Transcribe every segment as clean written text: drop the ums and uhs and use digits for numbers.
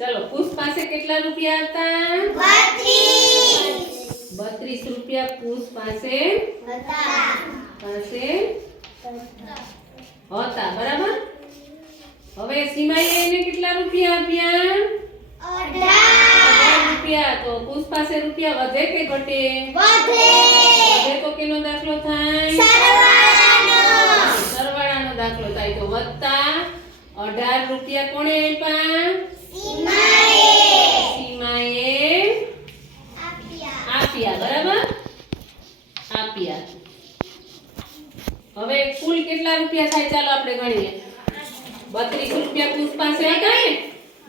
चलो कूस पासे કેટલા રૂપિયા હતા 32 રૂપિયા કૂસ પાસે હતા બરાબર। હવે સીમાએ એને કેટલા રૂપિયા આપ્યા 18 રૂપિયા। તો કુશ પાસે રૂપિયા વધે કે ઘટે? વધે તો કેનો દાખલો થાય? સરવાળાનો દાખલો થાય। તો વત્તા 18 રૂપિયા કોણે આપ્યા? સીમાએ આપ્યા બરાબર, આપ્યા। હવે કુલ કેટલા રૂપિયા થાય ચાલો આપણે ગણીએ। 32 રૂપિયા કુશ પાસે હતા ને,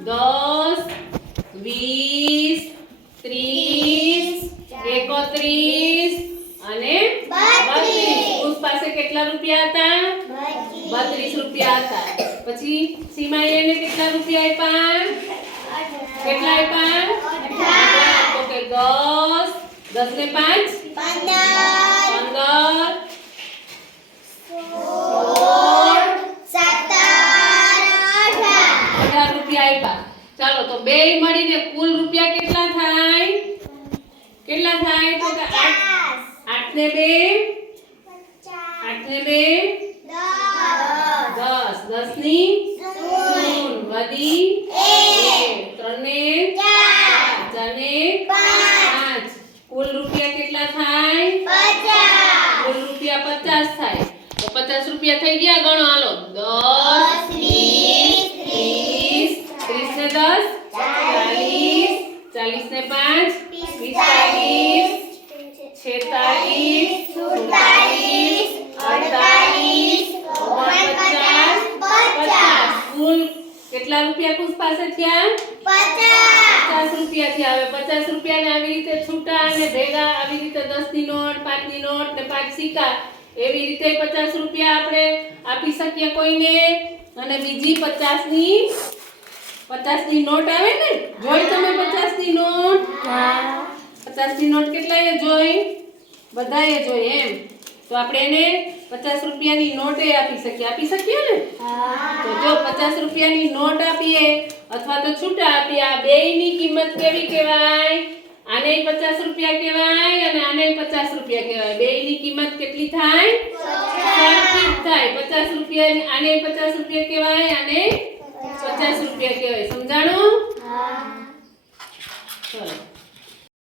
10 20 30 31 અને 32 કુશ પાસે કેટલા રૂપિયા હતા? 32 રૂપિયા હતા। પછી સીમાએ એને કેટલા રૂપિયા આપ્યા? કેટલા આપ્યા? 18। તો કે 10 ને 5 15 ચાલો તો બે મળીને કુલ રૂપિયા કેટલા થાય? કેટલા થાય? તો કે 8 ને 2 10 ની શૂન વધી 1 3 ને 4 4 ને 5 કુલ રૂપિયા કેટલા થાય? 50। કુલ રૂપિયા 50 થાય। તો 50 રૂપિયા થઈ ગયા, ગણો હાલો। 10 30 ને 10 40 40 ને 5 45 46 47 48 49 કુલ કેટલા રૂપિયા કુશ પાસે થયા? 50 રૂપિયા થયા। હવે 50 રૂપિયાને આવી રીતે છૂટા અને ભેગા આવી રીતે 10 ની નોટ 5 ની નોટ ને 5 સિક્કા એવી રીતે 50 રૂપિયા આપણે આપી શકીએ કોઈને। અને બીજી 50 ની નોટ આવે ને, જોઈ તમે 50 ની નોટ? 50 ની નોટ કેટલાએ જોઈ? બધાએ જોઈ એમ। તો આપણે એને 50 રૂપિયાની નોટે આપી શકીએ ને? તો જો 50 રૂપિયાની નોટ આપીએ અથવા તો છૂટા આપીએ, આ બેયની કિંમત કેવી કહેવાય? આને 50 રૂપિયા કહેવાય અને આને 50 રૂપિયા કહેવાય। બેયની કિંમત કેટલી થાય? સરખી થાય। 50 રૂપિયા આને 50 રૂપિયા કહેવાય, આને 50 રૂપિયા કહેવાય। સમજાણું? ચલો।